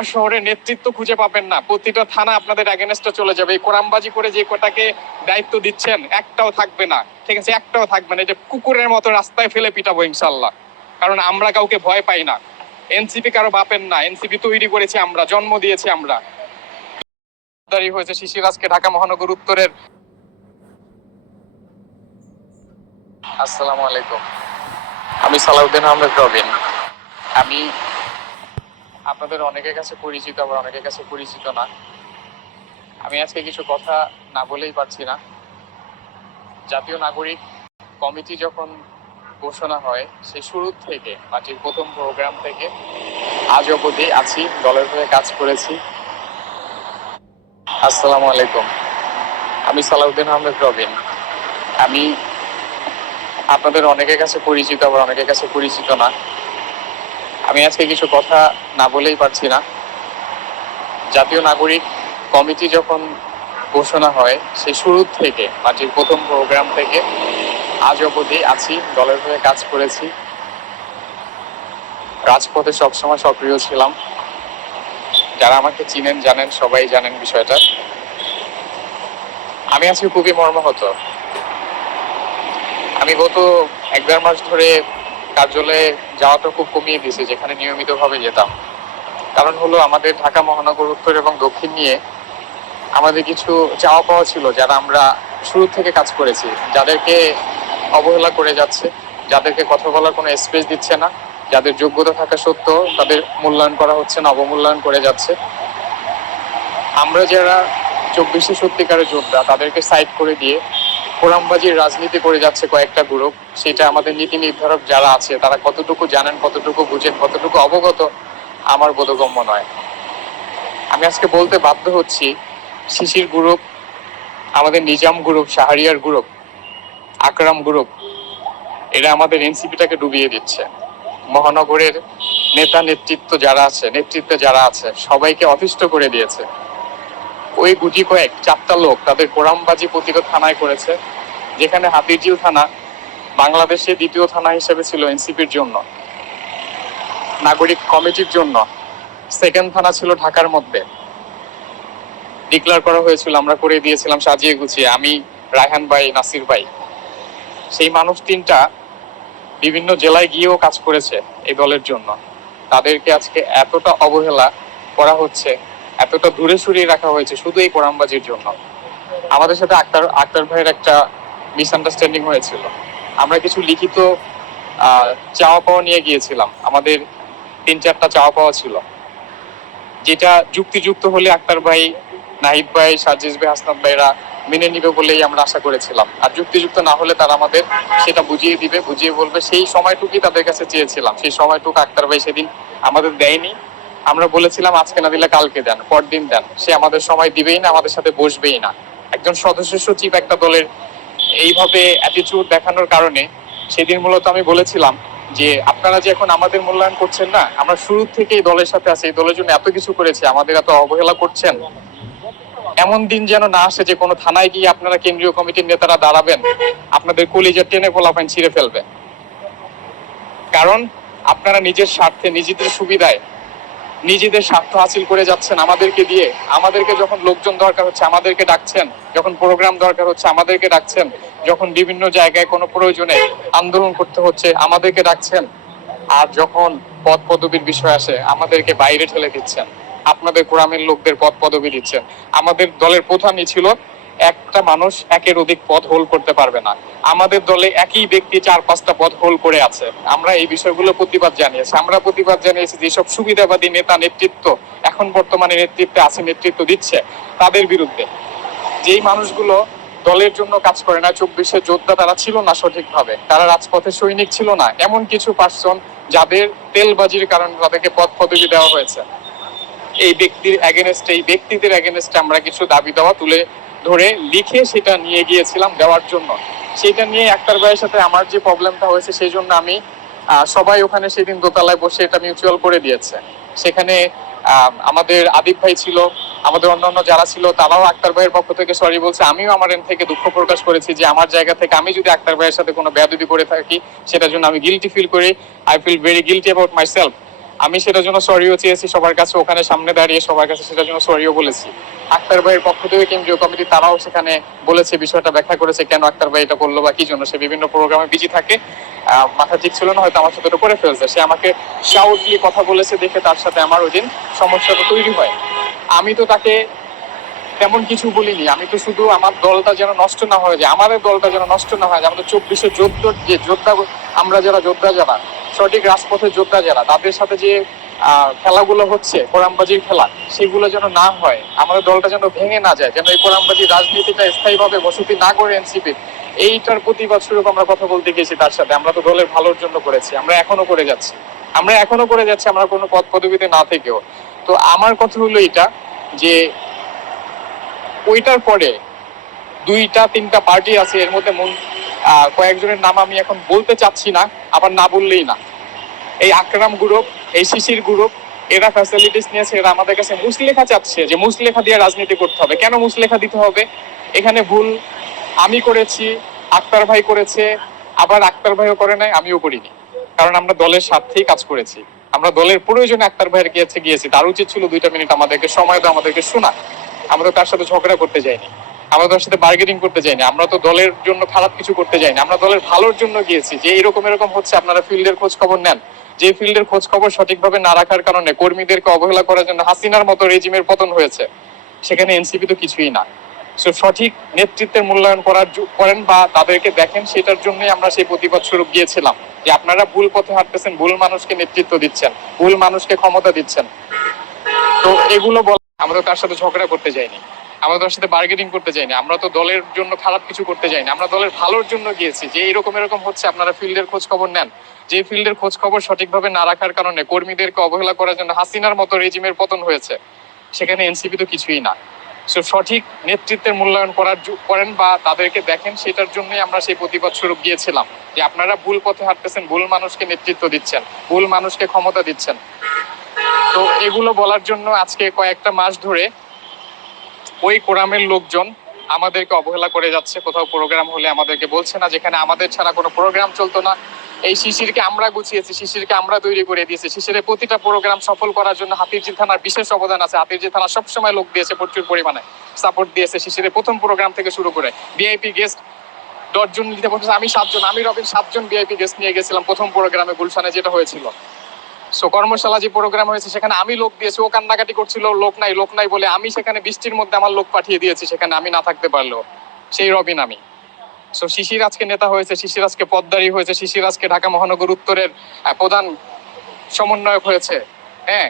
ঢাকা শহরে নেতৃত্ব খুঁজে পাবেন না, প্রতিটা থানা আপনাদের এগেনস্টে চলে যাবে। এই কোরআনবাজি করে যে কটাকে দায়িত্ব দিচ্ছেন একটাও থাকবে না, ঠিক আছে, একটাও থাকবে না। এটা কুকুরের মতো রাস্তায় ফেলে পিটাবো ইনশাল্লাহ, কারণ আমরা কাউকে ভয় পাই না। এনসিপি কারো বাপের না, এনসিপি তৈরি করেছি আমরা, জন্ম দিয়েছি আমরা। হয়েছে শিশির আজকে ঢাকা মহানগর উত্তরের। আসসালামু আলাইকুম, আমি সালাউদ্দিন আহমেদ রবিন। আমি আপনাদের অনেকের কাছে পরিচিত, আবার অনেকের কাছে পরিচিত না। আমি আজকে কিছু কথা না বলেই পারছি না। জাতীয় নাগরিক কমিটি যখন ঘোষণা হয়, সেই শুরু থেকে পার্টির প্রথম প্রোগ্রাম থেকে আজ অবধি আছি, দলের হয়ে কাজ করেছি। আসসালামু আলাইকুম, আমি সালাউদ্দিন আহমেদ রবিন। আমি আপনাদের অনেকের কাছে পরিচিত, আবার অনেকের কাছে পরিচিত না। আমি আজকে কিছু কথা না বলেই পারছি না। জাতীয় নাগরিক কমিটি যখন ঘোষণা হয়, সেই শুরু থেকে পার্টির প্রথম প্রোগ্রাম থেকে আজ অবধি আছি, দলের হয়ে কাজ করেছি। রাজপথে সবসময় সক্রিয় ছিলাম। যারা আমাকে চিনেন জানেন, সবাই জানেন বিষয়টা। আমি আজকে খুবই মর্মাহত। আমি গত 1-1.5 মাস ধরে কার্যালয়ে যাওয়াটা খুব কমিয়ে দিয়েছি, যেখানে নিয়মিতভাবে যেতাম। কারণ হলো, আমাদের ঢাকা মহানগর উত্তর এবং দক্ষিণ নিয়ে আমাদের কিছু চাওয়া পাওয়া ছিল, যারা আমরা শুরু থেকে কাজ করেছি, যাদেরকে অবহেলা করে যাচ্ছে, যাদেরকে কথা বলার কোনো স্পেস দিচ্ছে না, যাদের যোগ্যতা থাকা সত্ত্বেও তাদের মূল্যায়ন করা হচ্ছে না, অবমূল্যায়ন করে যাচ্ছে। আমরা যারা 24-এ সত্যিকারের যোদ্ধা, তাদেরকে সাইড করে দিয়ে কোরআনবাজির রাজনীতি করে যাচ্ছে কয়েকটা গ্রুপ। সেটা আমাদের নীতি নির্ধারক যারা আছে, তারা কতটুকু জানেন, কতটুকু বুঝেন, কতটুকু অবগত, আমার বোধগম্য নয়। আমি আজকে বলতে বাধ্য হচ্ছি, শিশির গ্রুপ, আমাদের নিজাম গ্রুপ, শাহরিয়ার গ্রুপ, আকরাম গ্রুপ, এরা আমাদের এনসিপিটাকে ডুবিয়ে দিচ্ছে। মহানগরের নেতৃত্বে যারা আছে সবাইকে অতিষ্ঠ করে দিয়েছে। ওই গুটি কয়েক 4টা লোক তাদের কোরআনবাজি প্রতিরোধ থানায় করেছে, যেখানে হাতিরঝিল থানা বাংলাদেশে 2য় থানা হিসেবে ছিল এনসিপির জন্য, নাগরিক কমিটির জন্য 2nd থানা ছিল ঢাকার মধ্যে। ডিক্লেয়ার করা হয়েছিল, আমরা করে দিয়েছিলাম সাজিয়ে গুছিয়ে, আমি, রায়হান ভাই, নাসির ভাই। সেই মানুষ 3টা বিভিন্ন জেলায় গিয়েও কাজ করেছে এই দলের জন্য। তাদেরকে আজকে এতটা অবহেলা করা হচ্ছে, এতটা দূরে সরিয়ে রাখা হয়েছে শুধু এই কোরআনবাজির জন্য। আমাদের সাথে আক্তার ভাইয়ের একটা মিসআন্ডারস্ট্যান্ডিং হয়েছিল। আমরা কিছু লিখিত চাওয়া পাওয়া নিয়ে গিয়েছিলাম। আমাদের 3-4টা চাওয়া পাওয়া ছিল, যেটা যুক্তিযুক্ত হলে আক্তার ভাই, নাহিদ ভাই, সাজিজ ভাই, হাসনাত ভাইরা মেনে নিবে বলেই আমরা আশা করেছিলাম। আর যুক্তিযুক্ত না হলে তারা আমাদের সেটা বুঝিয়ে দিবে, বুঝিয়ে বলবে। সেই সময়টুকুই তাদের কাছে চেয়েছিলাম। সেই সময়টুকু আক্তার ভাই সেদিন আমাদের দেয়নি। আমরা বলেছিলাম আজকে না দিলে কালকে দেন, পরদিন দেন। সে আমাদের সময় দিবেই না, আমাদের সাথে বসবেই না। একজন সদস্য সচিব একটা দলের এইভাবে অ্যাটিটিউড দেখানোর কারণে সেদিন মূলত আমি বলেছিলাম যে, আপনারা যে এখন আমাদের মূল্যায়ন করছেন না, আমরা শুরু থেকে এই দলের সাথে আছি, এই দলের জন্য এত কিছু করেছি, আমাদের এত অবহেলা করছেন। এমন দিন যেন না আসে যে কোনো থানায় গিয়ে আপনারা কেন্দ্রীয় কমিটির নেতারা দাঁড়াবেন, আপনাদের কলিজা টেনে পোলাপাইন ছিঁড়ে ফেলবে। কারণ আপনারা নিজের স্বার্থে, নিজেদের সুবিধায়, নিজেদের স্বার্থ হাসিল করে যাচ্ছেন আমাদেরকে দিয়ে। আমাদেরকে যখন লোকজন দরকার হচ্ছে আমাদেরকে ডাকছেন, যখন প্রোগ্রাম দরকার হচ্ছে আমাদেরকে ডাকছেন, যখন বিভিন্ন জায়গায় কোনো প্রয়োজনে আন্দোলন করতে হচ্ছে আমাদেরকে ডাকছেন। আর যখন পদ পদবীর বিষয় আসে আমাদেরকে বাইরে ঠেলে দিচ্ছেন, আপনাদের গ্রামের লোকদের পদ পদবী দিচ্ছেন। আমাদের দলের প্রধানই ছিল, একটা মানুষ একের অধিক পদ হোল্ড করতে পারবে না। আমাদের দলে একই ব্যক্তি 4-5টা পদ হোল্ড করে আছে। আমরা এই বিষয়গুলো প্রতিবাদ জানিয়েছি। আমরা প্রতিবাদ জানিয়েছি যেসব সুবিধাবাদী নেতা নেতৃত্ব এখন বর্তমানে নেতৃত্বে আছে, নেতৃত্ব দিচ্ছে, তাদের বিরুদ্ধে। যেই মানুষগুলো দলের জন্য কাজ করে না, 24-এর যোদ্ধা তারা ছিল না সঠিকভাবে, তারা রাজপথে সৈনিক ছিল না, এমন কিছু পার্সন যাদের তেলবাজির কারণে তাদেরকে পদ পদবি দেওয়া হয়েছে, এই ব্যক্তিদের এগেনস্টে আমরা কিছু দাবি দেওয়া তুলে ধরে লিখে সেটা নিয়ে গিয়েছিলাম দেওয়ার জন্য। সেটা নিয়ে আক্তার ভাইয়ের সাথে আমার যে প্রবলেমটা হয়েছে, সেই জন্য আমি সবাই ওখানে সেদিন দোতলায় বসে এটা মিউচুয়াল করে দিয়েছে। সেখানে আমাদের আদিব ভাই ছিল, আমাদের অন্যান্য যারা ছিল, তারাও আক্তার ভাইয়ের পক্ষ থেকে সরি বলছে। আমিও আমার এন্ড থেকে দুঃখ প্রকাশ করেছি যে আমার জায়গা থেকে আমি যদি আক্তার ভাইয়ের সাথে কোনো বেয়াদবি করে থাকি, সেটার জন্য আমি গিলটি ফিল করি। I feel very guilty about myself. আমি সেটার জন্য সরিও চেয়েছি সবার কাছে, ওখানে সামনে দাঁড়িয়ে সবার কাছে সেটার জন্য সরিও বলেছি। আক্তার ভাইয়ের পক্ষ থেকে কেন্দ্রীয় কমিটি তারাও সেখানে বলেছে, বিষয়টা ব্যাখ্যা করেছে কেন আক্তার ভাই এটা করলো বা কি জন্য। সে বিভিন্ন প্রোগ্রামে বিজি থাকে, মাথা ঠিক ছিল না, হয়তো আমার সাথে করে ফেলছে। সে আমাকে শাউট দিয়ে কথা বলেছে দেখে তার সাথে আমার ওই দিন সমস্যাটা তৈরি হয়। আমি তো তাকে তেমন কিছু বলিনি, আমি তো শুধু আমার দলটা যেন নষ্ট না হয়ে যায়, আমাদের দলটা যেন নষ্ট না হয় যায়, আমাদের 2400 যোদ্ধা, আমরা যারা যোদ্ধা, যারা সঠিক রাজপথের যোদ্ধা যারা, তাদের সাথে যে খেলাগুলো হচ্ছে কোরআনবাজির খেলা, সেগুলো যেন না হয়, আমাদের দলটা যেন ভেঙে না যায়, যেন এই কোরআনবাজি রাজনীতিটা স্থায়ীভাবে বসতি না করে এনসিপি, এইটার প্রতিবাদ স্বরূপ আমরা কথা বলতে গেছি তার সাথে। আমরা তো দলের ভালোর জন্য করেছি, আমরা এখনো করে যাচ্ছি, আমরা কোনো পদ পদবিতে না থেকেও। তো আমার কথা হলো এটা যে ওইটার পরে 2-3টা পার্টি আছে, এর মধ্যে কয়েকজনের নাম আমি এখন বলতে চাচ্ছি না, আবার না বললেই না। এই আকরাম গ্রুপ, এই শিশির গ্রুপ, এরা ফ্যাসিলিটিস নিয়েছে, এরা আমাদের কাছে মুসলেখা চাচ্ছে যে মুসলেখা দিয়ে রাজনীতি করতে হবে। কেন মুসলেখা দিতে হবে? এখানে ভুল আমি করেছি, আক্তার ভাই করেছে, আবার আক্তার ভাইও করে নাই, আমিও করিনি, কারণ আমরা দলের স্বার্থেই কাজ করেছি। আমরা দলের প্রয়োজনে আক্তার ভাইয়ের কাছে গিয়েছি, তার উচিত ছিল 2টা মিনিট আমাদেরকে সময় দাও, আমাদেরকে শোনা। আমরা তো তার সাথে ঝগড়া করতে যাইনি, আমরা তার সাথে বার্গেনিং করতে যাইনি, আমরা তো দলের জন্য খারাপ কিছু করতে যাইনি, আমরা দলের ভালোর জন্য গিয়েছি। যে এরকম হচ্ছে, আপনারা ফিল্ডের খোঁজ খবর নেন, যে ফিল্ডের খোঁজ খবর সঠিকভাবে না রাখার কারণে কর্মীদেরকে অবহেলা করার জন্য হাসিনার মতো রেজিমের পতন হয়েছে, সেখানে এনসিপি তো কিছুই না। সঠিক নেতৃত্বের মূল্যায়ন করেন বা তাদেরকে দেখেন, সেটার জন্যই আমরা সেই প্রতিবাদ স্বরূপ গিয়েছিলাম যে আপনারা ভুল পথে হাঁটতেছেন, ভুল মানুষকে নেতৃত্ব দিচ্ছেন, ভুল মানুষকে ক্ষমতা দিচ্ছেন। তো এগুলো বলা, আমরা তো তার সাথে ঝগড়া করতে যাইনি, আমরা তার সাথে বার্গেনিং করতে যাইনি, আমরা তো দলের জন্য খারাপ কিছু করতে যাইনি, আমরা দলের ভালোর জন্য গিয়েছি। যে এরকম হচ্ছে, আপনারা ফিল্ডের খোঁজ খবর নেন, যে ফিল্ডের খোঁজ খবর সঠিকভাবে না রাখার কারণে কর্মীদেরকে অবহেলা করার জন্য হাসিনার মতো রেজিমের পতন হয়েছে, সেখানে এনসিপি তো কিছুই না। সঠিক নেতৃত্বের মূল্যায়ন করেন বা তাদেরকে দেখেন, সেটার জন্যই আমরা সেই প্রতিবাদ স্বরূপ গিয়েছিলাম যে আপনারা ভুল পথে হাঁটতেছেন, ভুল মানুষকে নেতৃত্ব দিচ্ছেন, ভুল মানুষকে ক্ষমতা দিচ্ছেন। তো এগুলো বলার জন্য আজকে কয়েকটা মাস ধরে ওই কোরামের লোকজন আমাদেরকে অবহেলা করে যাচ্ছে। কোথাও প্রোগ্রাম হলে আমাদেরকে বলছে না, যেখানে আমাদের ছাড়া কোনো প্রোগ্রাম চলতো না। এই শিশিরকে আমরা গুছিয়েছি, শিশিরকে আমরা তৈরি করে দিয়েছি। শিশিরের প্রতিটা প্রোগ্রাম সফল করার জন্য হাতিরঝিল থানার বিশেষ অবদান আছে। হাতিরঝিল থানা সবসময় লোক দিয়েছে, প্রচুর পরিমাণে সাপোর্ট দিয়েছে। শিশিরের প্রথম প্রোগ্রাম থেকে শুরু করে ভিআইপি গেস্ট 10 জন নিতে বলতেছে, আমি 7 জন, আমি রবিন 7 জন ভিআইপি গেস্ট নিয়ে গেছিলাম প্রথম প্রোগ্রামে গুলশানে যেটা হয়েছিল। কর্মশালা যে প্রোগ্রাম হয়েছে সেখানে আমি লোক দিয়েছি, ও কান্নাকাটি করছিল লোক নাই বলে, আমি সেখানে বৃষ্টির মধ্যে আমার লোক পাঠিয়ে দিয়েছি সেখানে, আমি না থাকতে পারলেও। সেই রবিন আমি। শিশির আজকে নেতা হয়েছে, শিশির আজকে পদ্মারি হয়েছে, শিশির আজকে ঢাকা মহানগর উত্তরের প্রধান সমন্বয়ক হয়েছে। হ্যাঁ,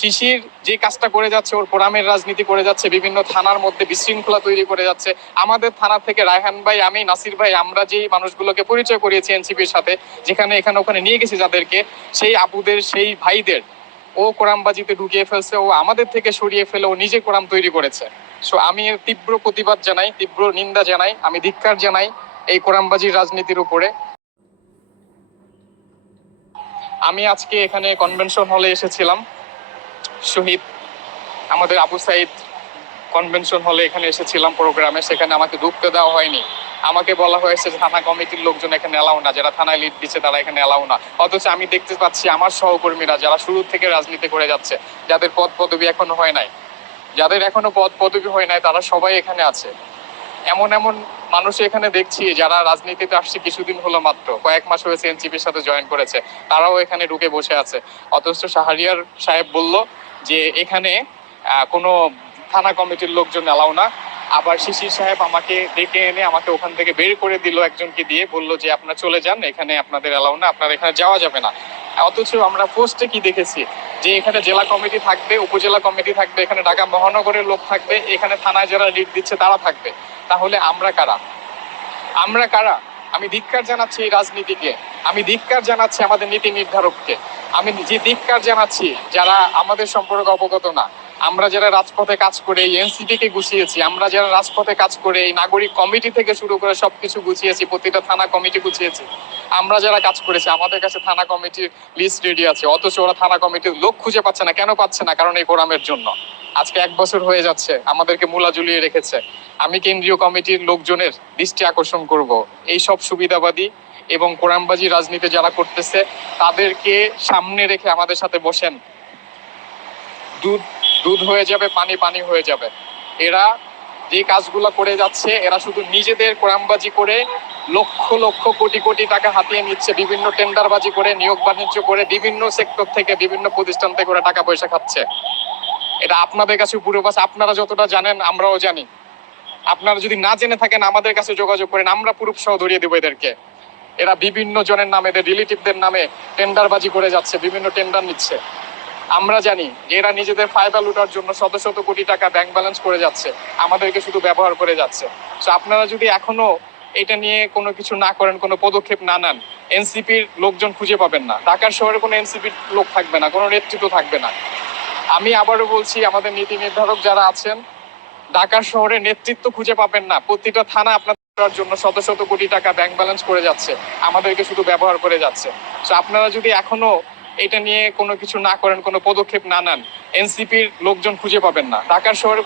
শিশির যে কাজটা করে যাচ্ছে, ওর কোরামের রাজনীতি করে যাচ্ছে, বিভিন্ন থানার মধ্যে বিশৃঙ্খলা তৈরি করে যাচ্ছে। আমাদের থানা থেকে রায়হান ভাই, আমি, নাসির ভাই, আমরা যেই মানুষগুলোকে পরিচয় করিয়েছি এনসিপির সাথে, যেখানে এখানে ওখানে নিয়ে গেছি যাদেরকে, সেই আপুদের, সেই ভাইদের ও কোরামবাজিতে ঢুকিয়ে ফেলছে, ও আমাদের থেকে সরিয়ে ফেলে ও নিজে কোরাম তৈরি করেছে। আমি এর তীব্র প্রতিবাদ জানাই, তীব্র নিন্দা জানাই, আমি ধিক্কার জানাই এই কোরামবাজির রাজনীতির উপরে। আমি আজকে এখানে কনভেনশন হলে এসেছিলাম, শহীদ আমাদের আবু সাইদ কনভেনশন হলে এখানে এসেছিলাম প্রোগ্রামে। সেখানে আমাকে ঢুকতে দেওয়া হয়নি, আমাকে বলা হয়েছে যে থানা কমিটির লোকজন এখানে এলাও না, যারা থানায় লিড দিচ্ছে তারা এখানে এলাও না। অথচ আমি দেখতে পাচ্ছি আমার সহকর্মীরা যারা শুরু থেকে রাজনীতি করে যাচ্ছে, যাদের পদ পদবি এখনো হয় নাই, তারা সবাই এখানে আছে। এমন মানুষ এখানে দেখছি যারা রাজনীতিতে আসছে কিছুদিন হলো, মাত্র কয়েক মাস হয়েছে এনসিপির সাথে জয়েন করেছে, তারাও এখানে ঢুকে বসে আছে। অথচ শাহরিয়ার সাহেব বলল যে এখানে কোনো থানা কমিটির লোকজন এলাও না। আবার শিশির সাহেব আমাকে ডেকে এনে আমাকে ওখান থেকে বের করে দিল, একজনকে দিয়ে বলল যে আপনারা চলে যান, এখানে আপনাদের এলাও না, আপনার এখানে যাওয়া যাবে না। অথচ আমরা পোস্টে কি দেখেছি যে এখানে জেলা কমিটি থাকবে, উপজেলা কমিটি থাকবে, এখানে ঢাকা মহানগরের লোক থাকবে, এখানে থানায় যারা লিড দিচ্ছে তারা থাকবে। তাহলে আমরা কারা? আমি ধিক্কার জানাচ্ছি এই রাজনীতিকে, আমি ধিক্কার জানাচ্ছি আমাদের নীতি নির্ধারককে, আমি যে ধিক্কার জানাচ্ছি যারা আমাদের সম্পর্কে অবগত না। আমরা যারা রাজপথে কাজ করে এই এনসিপি কে গুছিয়েছি, আমরা যারা রাজপথে কাজ করে এই নাগরিক কমিটি থেকে শুরু করে সবকিছু গুছিয়েছি, প্রতিটা থানা কমিটি গুছিয়েছি, আমরা যারা কাজ করেছি, আমাদের কাছে থানা কমিটির লিস্ট রেডি আছে। অথচ ওরা থানা কমিটির লোক খুঁজে পাচ্ছে না। কেন পাচ্ছে না? কারণ এই কোরামের জন্য। আজকে 1 বছর হয়ে যাচ্ছে আমাদেরকে মূলা ঝুলিয়ে রেখেছে। আমি কেন্দ্রীয় কমিটির লোকজনের দৃষ্টি আকর্ষণ করব, এই সব সুবিধাবাদী, এবং কোরআনবাজি রাজনীতি যারা করতেছে তাদেরকে সামনে রেখে আমাদের সাথে বসেন। দুধ দুধ হয়ে যাবে, পানি পানি হয়ে যাবে। এরা যে কাজগুলো করে যাচ্ছে, এরা শুধু নিজেদের কোরআনবাজি করে লক্ষ লক্ষ কোটি কোটি টাকা হাতিয়ে নিচ্ছে, বিভিন্ন টেন্ডারবাজি করে, নিয়োগ বাণিজ্য করে, বিভিন্ন সেক্টর থেকে, বিভিন্ন প্রতিষ্ঠান থেকে করে টাকা পয়সা খাচ্ছে। এটা আপনাদের কাছে পূর্বাভাস, আপনারা যতটা জানেন আমরাও জানি। আপনারা যদি না জেনে থাকেন আমাদের কাছে যোগাযোগ করেন, আমরা প্রুফ সহ ধরিয়ে দেবো এদেরকে। এরা বিভিন্ন জনের নামে, এদের রিলেটিভদের নামে টেন্ডারবাজি করে যাচ্ছে, বিভিন্ন টেন্ডার নিচ্ছে। আমরা জানি যে এরা নিজেদের ফায়দা লুটার জন্য শত শত কোটি টাকা ব্যাংক ব্যালেন্স করে যাচ্ছে, আমাদেরকে শুধু ব্যবহার করে যাচ্ছে। তো আপনারা যদি এখনো এটা নিয়ে কোনো কিছু না করেন, কোনো পদক্ষেপ না নেন, এনসিপির লোকজন খুঁজে পাবেন না। ঢাকার শহরে কোনো এনসিপির লোক থাকবে না, কোনো নেতৃত্ব থাকবে না। আমি আবারও বলছি, আমাদের নীতি নির্ধারক যারা আছেন, ঢাকার শহরে নেতৃত্ব খুঁজে পাবেন না। প্রতিটা থানা আপনার জন্য শত শত কোটি টাকা ব্যাংক ব্যালেন্স করে যাচ্ছে, আমাদেরকে শুধু ব্যবহার করে যাচ্ছে। তো আপনারা যদি এখনো এটা নিয়ে কোনো কিছু না করেন, কোনো পদক্ষেপ না নেন, এনসিপির লোকজন খুঁজে পাবেন না। ঢাকার শহরে